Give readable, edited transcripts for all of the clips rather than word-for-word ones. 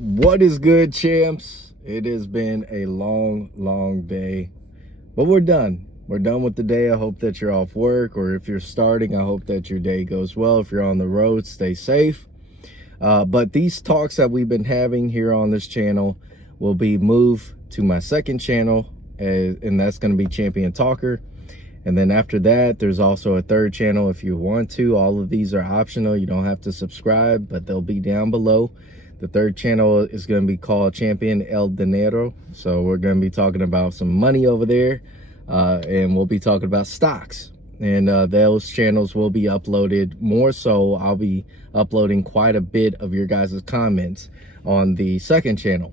What is good, champs? It has been a long day, but we're done. We're done with the day. I hope that you're off work, or if you're starting, I hope that your day goes well. If you're on the road, stay safe. But these talks that we've been having here on this channel will be moved to my second channel, and that's going to be Champion Talker. And then after that, there's also a third channel if you want to. All of these are optional. You don't have to subscribe, but they'll be down below. The third channel is going to be called Champion El Dinero. So we're going to be talking about some money over there. And we'll be talking about stocks. And those channels will be uploaded. More so, I'll be uploading quite a bit of your guys' comments on the second channel.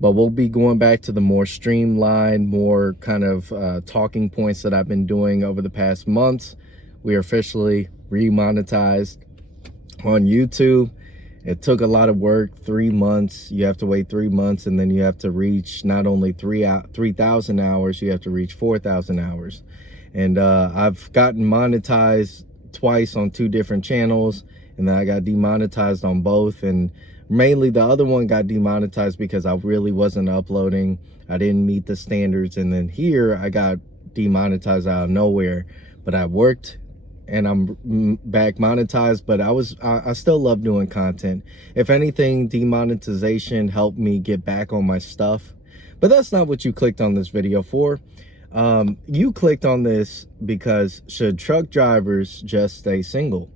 But we'll be going back to the more streamlined, more kind of talking points that I've been doing over the past months. We are officially remonetized on YouTube. It took a lot of work, 3 months. You have to wait 3 months, and then you have to reach not only 3,000 hours, you have to reach 4,000 hours. And I've gotten monetized twice on 2 different channels, and then I got demonetized on both. And mainly the other one got demonetized because I really wasn't uploading. I didn't meet the standards. And then here I got demonetized out of nowhere, but I worked and I'm back monetized. But I still love doing content. If anything, demonetization helped me get back on my stuff. But that's not what you clicked on this video for. You clicked on this because should truck drivers just stay single?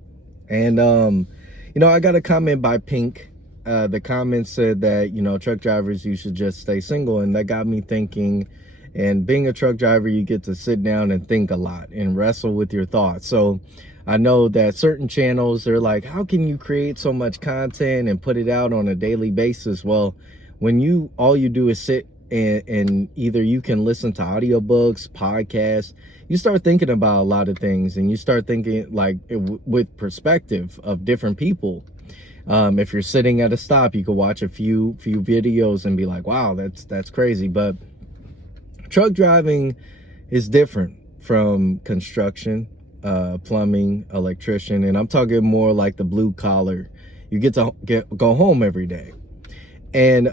And you know, I got a comment by Pink. The comment said that, you know, truck drivers, you should just stay single. And that got me thinking. And being a truck driver, you get to sit down and think a lot and wrestle with your thoughts. So I know that certain channels, they're like, how can you create so much content and put it out on a daily basis? Well, when all you do is sit and either you can listen to audiobooks, podcasts, you start thinking about a lot of things, and you start thinking like with perspective of different people. If you're sitting at a stop, you could watch a few videos and be like, wow, that's crazy. But truck driving is different from construction, plumbing, electrician, and I'm talking more like the blue collar. You get to go home every day. And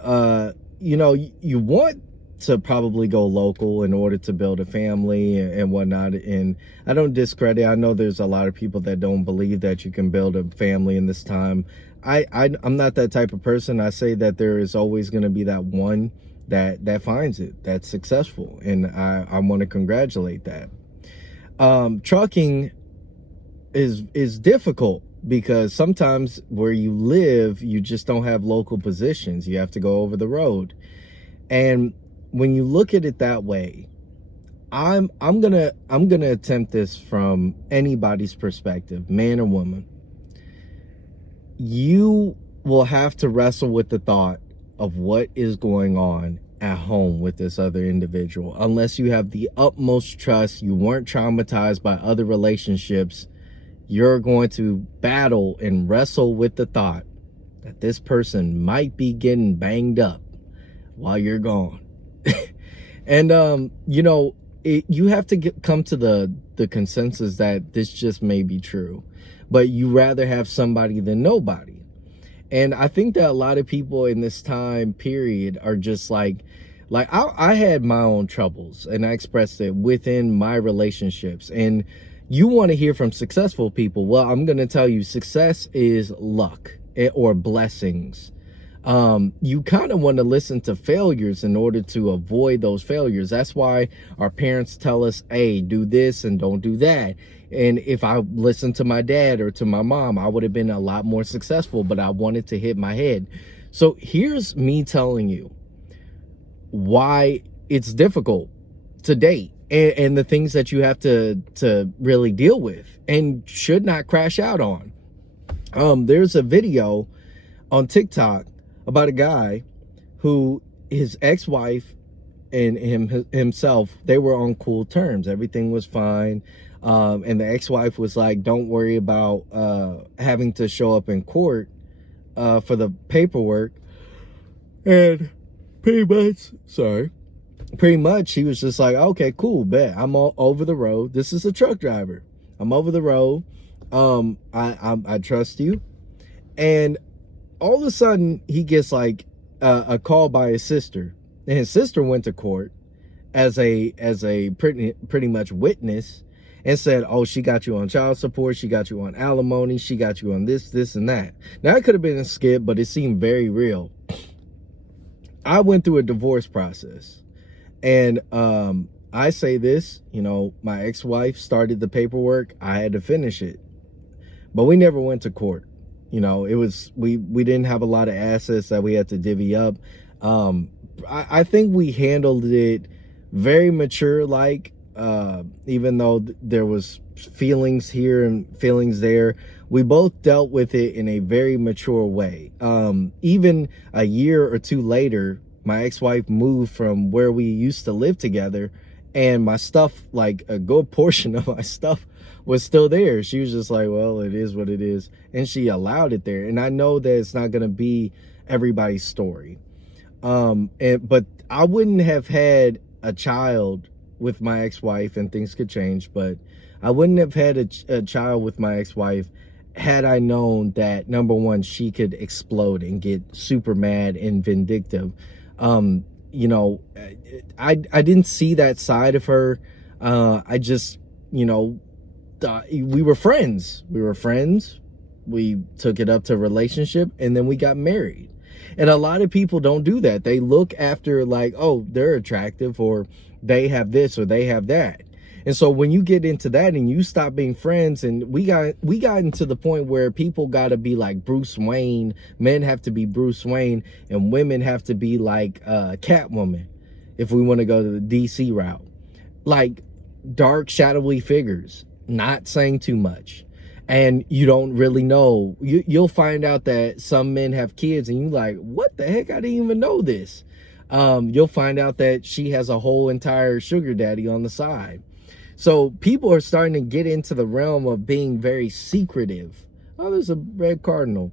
you know, you want to probably go local in order to build a family and whatnot. And I don't discredit. I know there's a lot of people that don't believe that you can build a family in this time. I'm not that type of person. I say that there is always going to be that one that finds it, that's successful. And I want to congratulate that. Trucking is difficult because sometimes where you live, you just don't have local positions. You have to go over the road. And when you look at it that way, I'm gonna attempt this from anybody's perspective, man or woman. You will have to wrestle with the thought of what is going on at home with this other individual. Unless you have the utmost trust, you weren't traumatized by other relationships, you're going to battle and wrestle with the thought that this person might be getting banged up while you're gone. And you know, you have to come to the consensus that this just may be true, but you rather have somebody than nobody. And I think that a lot of people in this time period are just like I had my own troubles, and I expressed it within my relationships. And you want to hear from successful people. Well, I'm going to tell you, success is luck or blessings. You kind of want to listen to failures in order to avoid those failures. That's why our parents tell us, hey, do this and don't do that. And if I listened to my dad or to my mom, I would have been a lot more successful, but I wanted to hit my head. So here's me telling you why it's difficult to date and the things that you have to really deal with and should not crash out on. There's a video on TikTok about a guy who his ex-wife and himself, they were on cool terms. Everything was fine. And the ex-wife was like, don't worry about having to show up in court for the paperwork. And pretty much he was just like, okay, cool, bet. I'm all over the road. This is a truck driver. I'm over the road. I trust you. And all of a sudden he gets like a call by his sister, and his sister went to court as a pretty much witness and said, oh, she got you on child support, she got you on alimony, she got you on this and that. Now, it could have been a skit, but it seemed very real. I went through a divorce process, and I say this, you know, my ex-wife started the paperwork, I had to finish it, but we never went to court. You know, it was, we didn't have a lot of assets that we had to divvy up. I think we handled it very mature, like, even though there was feelings here and feelings there, we both dealt with it in a very mature way. Even a year or two later, my ex-wife moved from where we used to live together, and my stuff, like a good portion of my stuff, was still there. She was just like, well, it is what it is, and she allowed it there. And I know that it's not going to be everybody's story, but I wouldn't have had a child with my ex-wife, and things could change, but I wouldn't have had a child with my ex-wife had I known that, number one, she could explode and get super mad and vindictive. You know, I didn't see that side of her. I just, you know, we were friends. We took it up to relationship, and then we got married. And a lot of people don't do that. They look after, like, oh, they're attractive, or they have this, or they have that. And so when you get into that and you stop being friends, and we got into the point where people got to be like Bruce Wayne, men have to be Bruce Wayne, and women have to be like Catwoman, if we want to go to the DC route. Like dark, shadowy figures, not saying too much. And you don't really know. You'll find out that some men have kids, and you're like, what the heck? I didn't even know this. You'll find out that she has a whole entire sugar daddy on the side. So people are starting to get into the realm of being very secretive. Oh, there's a red cardinal.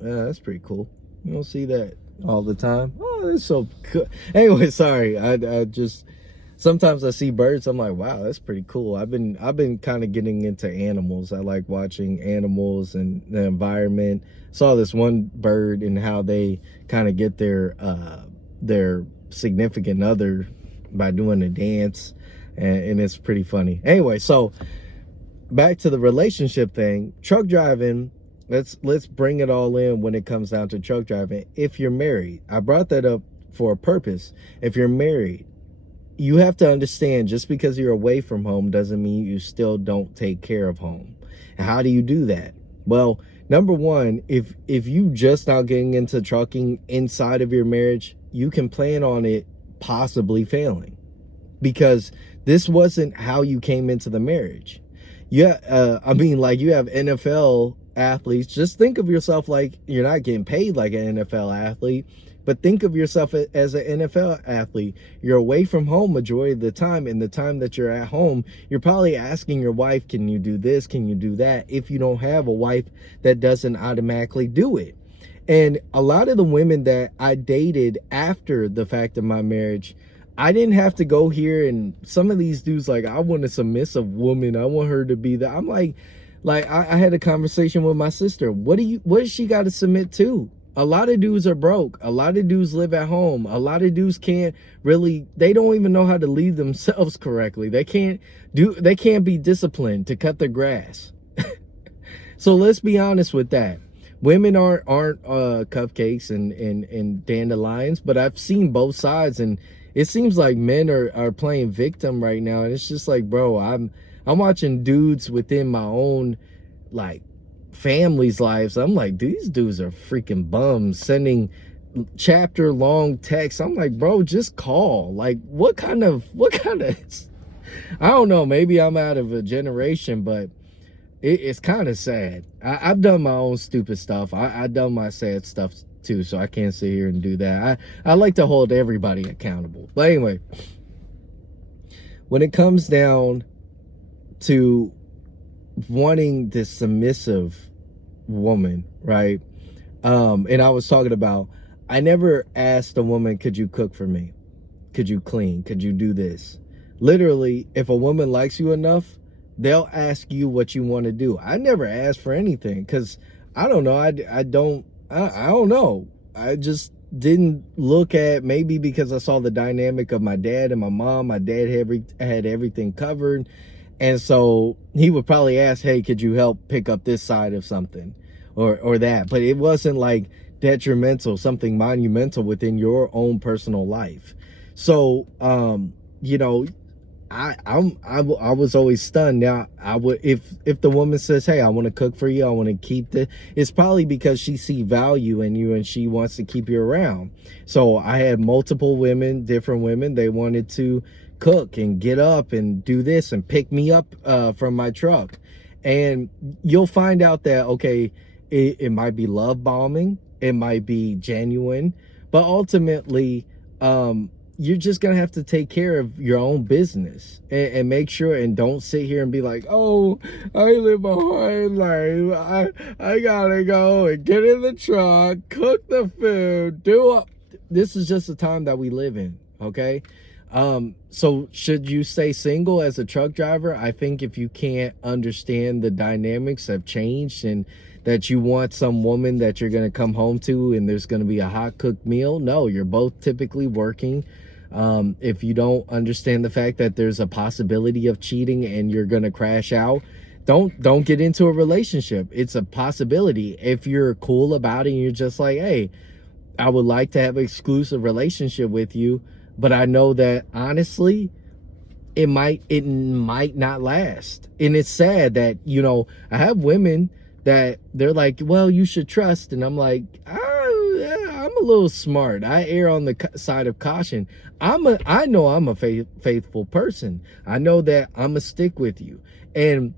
Yeah, that's pretty cool. You don't see that all the time. Oh, that's so cool. Anyway, sorry. I just, sometimes I see birds, I'm like, wow, that's pretty cool. I've been kind of getting into animals. I like watching animals and the environment. Saw this one bird and how they kind of get their significant other by doing a dance, and it's pretty funny. Anyway, so back to the relationship thing, truck driving. Let's bring it all in when it comes down to truck driving. If you're married, I brought that up for a purpose. If you're married, you have to understand, just because you're away from home doesn't mean you still don't take care of home. And how do you do that? Well, number one, if you just now getting into trucking inside of your marriage, you can plan on it possibly failing, because this wasn't how you came into the marriage. Yeah, I mean, like, you have NFL athletes. Just think of yourself like you're not getting paid like an NFL athlete, but think of yourself as an NFL athlete. You're away from home majority of the time, and the time that you're at home, you're probably asking your wife, can you do this? Can you do that? If you don't have a wife that doesn't automatically do it. And a lot of the women that I dated after the fact of my marriage, I didn't have to go here, and some of these dudes, like, I want a submissive woman, I want her to be that. I'm like I had a conversation with my sister. What does she got to submit to? A lot of dudes are broke. A lot of dudes live at home. A lot of dudes can't really, they don't even know how to lead themselves correctly. They can't be disciplined to cut their grass. So let's be honest with that. Women aren't cupcakes and dandelions, but I've seen both sides, and it seems like men are playing victim right now. And it's just like, bro, I'm watching dudes within my own, like, family's lives. I'm like, these dudes are freaking bums, sending chapter long texts. I'm like, bro, just call. Like, what kind of I don't know, maybe I'm out of a generation, but it's kind of sad. I've done my own stupid stuff. I've done my sad stuff too, so I can't sit here and do that. I like to hold everybody accountable. But anyway, when it comes down to wanting this submissive woman, right? And I was talking about, I never asked a woman, could you cook for me? Could you clean? Could you do this? Literally, if a woman likes you enough, they'll ask you what you want to do. I never asked for anything, because I don't know. I don't know. I just didn't look at, maybe because I saw the dynamic of my dad and my mom. My dad had everything covered. And so he would probably ask, hey, could you help pick up this side of something or that? But it wasn't like detrimental, something monumental within your own personal life. So, you know, I was always stunned. Now I would, if the woman says, hey, I want to cook for you, I want to keep this, it's probably because she see value in you and she wants to keep you around. So I had multiple women, different women, they wanted to cook and get up and do this and pick me up from my truck. And you'll find out that, okay, it might be love bombing, it might be genuine, but ultimately, you're just gonna have to take care of your own business and make sure, and don't sit here and be like, oh, I live a hard life, I gotta go and get in the truck, cook the food, this is just the time that we live in, okay? So should you stay single as a truck driver? I think if you can't understand the dynamics have changed and that you want some woman that you're going to come home to and there's going to be a hot cooked meal, no, you're both typically working. If you don't understand the fact that there's a possibility of cheating and you're going to crash out, don't get into a relationship. It's a possibility. If you're cool about it and you're just like, hey, I would like to have an exclusive relationship with you, but I know that honestly, it might not last. And it's sad that, you know, I have women that they're like, well, you should trust. And I'm like, yeah, I'm a little smart. I err on the side of caution. I know I'm a faithful person. I know that I'm gonna stick with you. And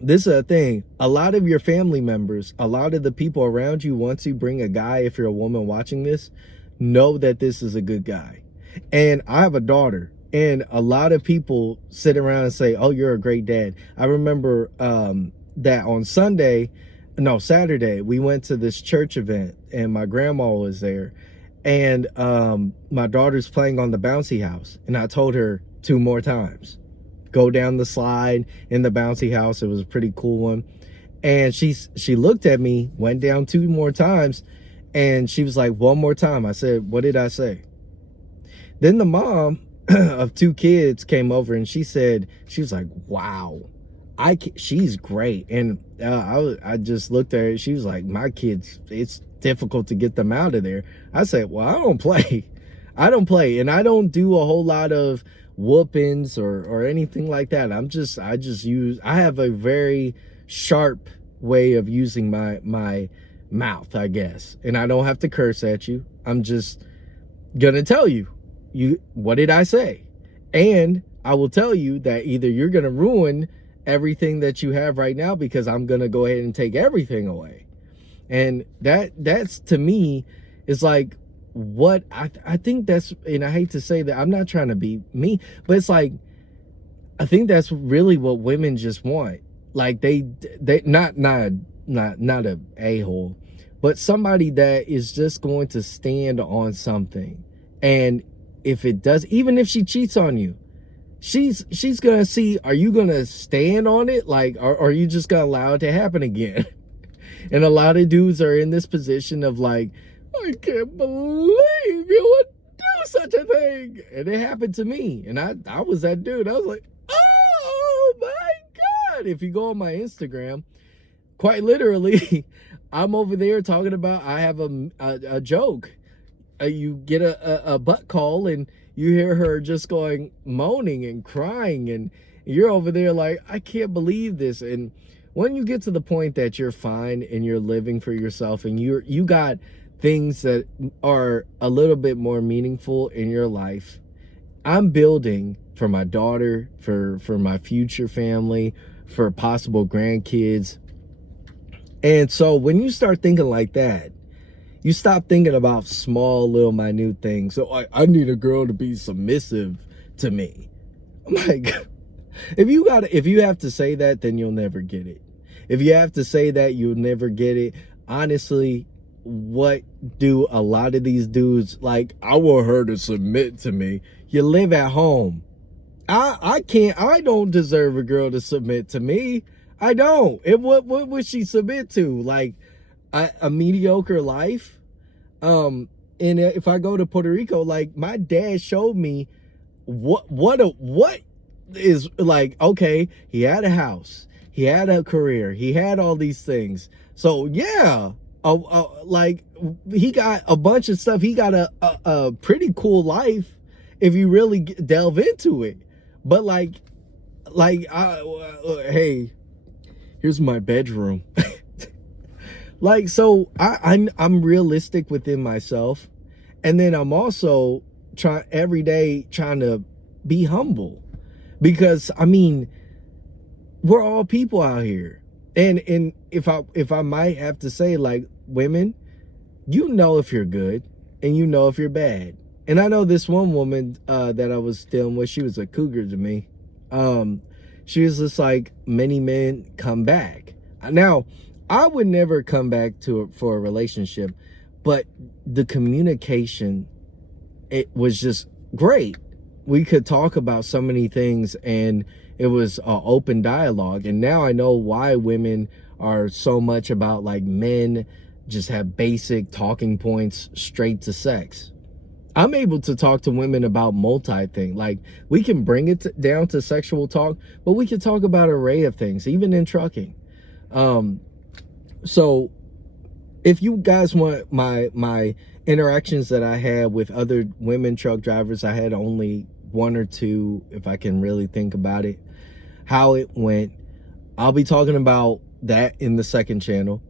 this is a thing. A lot of your family members, a lot of the people around you, once you bring a guy, if you're a woman watching this, know that this is a good guy. And I have a daughter, and a lot of people sit around and say, oh, you're a great dad. I remember that on Saturday, we went to this church event and my grandma was there, and my daughter's playing on the bouncy house, and I told her 2 more times, go down the slide in the bouncy house. It was a pretty cool one. And she looked at me, went down 2 more times, and she was like, 1 more time. I said, what did I say? Then the mom of 2 kids came over and she was like, wow, she's great. And I just looked at her. She was like, my kids, it's difficult to get them out of there. I said, well, I don't play. And I don't do a whole lot of whoopings or anything like that. I have a very sharp way of using my mouth, I guess. And I don't have to curse at you. I'm just gonna tell you, what did I say? And I will tell you that either you're gonna ruin everything that you have right now, because I'm gonna go ahead and take everything away. And that's to me is like what I think that's, and I hate to say that, I'm not trying to be me, but it's like, I think that's really what women just want. Like they not a a-hole, but somebody that is just going to stand on something. And if it does, even if she cheats on you, she's gonna see, are you gonna stand on it? Like, or are you just gonna allow it to happen again? And a lot of dudes are in this position of like, I can't believe you would do such a thing. And it happened to me. And I was that dude. I was like, oh my God. If you go on my Instagram, quite literally, I'm over there talking about, I have a joke. You get a butt call and you hear her just going, moaning and crying, and you're over there like, I can't believe this. And when you get to the point that you're fine and you're living for yourself and you got things that are a little bit more meaningful in your life, I'm building for my daughter, for my future family, for possible grandkids. And so when you start thinking like that, you stop thinking about small little minute things. So I need a girl to be submissive to me. I'm like, if you have to say that, then you'll never get it. If you have to say that, you'll never get it. Honestly, what do a lot of these dudes like? I want her to submit to me. You live at home. I don't deserve a girl to submit to me. I don't. And what would she submit to? Like a mediocre life? and if I go to Puerto Rico, like my dad showed me what is like. Okay, he had a house, he had a career, he had all these things. So yeah, like he got a bunch of stuff. He got a pretty cool life if you really delve into it. But hey, here's my bedroom. Like, so I'm realistic within myself, and then I'm also every day trying to be humble, because I mean, we're all people out here. And if I might have to say, like, women, you know if you're good and you know if you're bad. And I know this one woman that I was dealing with, she was a cougar to me. She was just like, many men come back. Now, I would never come back for a relationship, but the communication, it was just great. We could talk about so many things, and it was an open dialogue. And now I know why women are so much about, like, men just have basic talking points straight to sex. I'm able to talk to women about multi-thing. Like, we can bring it down to sexual talk, but we can talk about an array of things, even in trucking. So if you guys want my interactions that I had with other women truck drivers, I had only one or two, if I can really think about it, how it went. I'll be talking about that in the second channel.